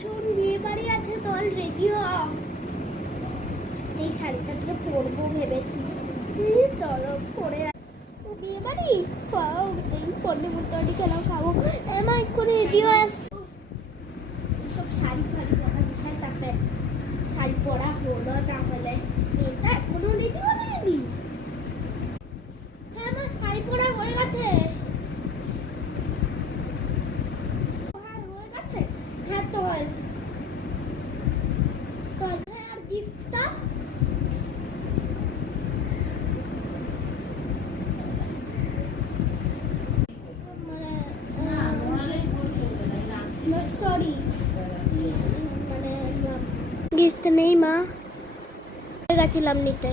শোন, বিয়ে বাড়ি আছে, চল রেডি হ। এই শাড়িটা থেকে পরবো ভেবেছি। চলো পরে বিয়ে বাড়ি পড়লে মোটামুটি খেলাও খাবো। এমন করে রেডি হয়ে আসছে। এসব শাড়ি ফাড়ি পরা বিশাল তাপের। শাড়ি পরা হলো তাহলে এটা এখনো রেডি হয়নি। হ্যাঁ, আমার শাড়ি পরা হয়ে গেছে। হ্যাঁ তোল তোল। হ্যাঁ, আর গিফটটা সরি মানে গিফট নেই মা, গেছিলাম নিতে।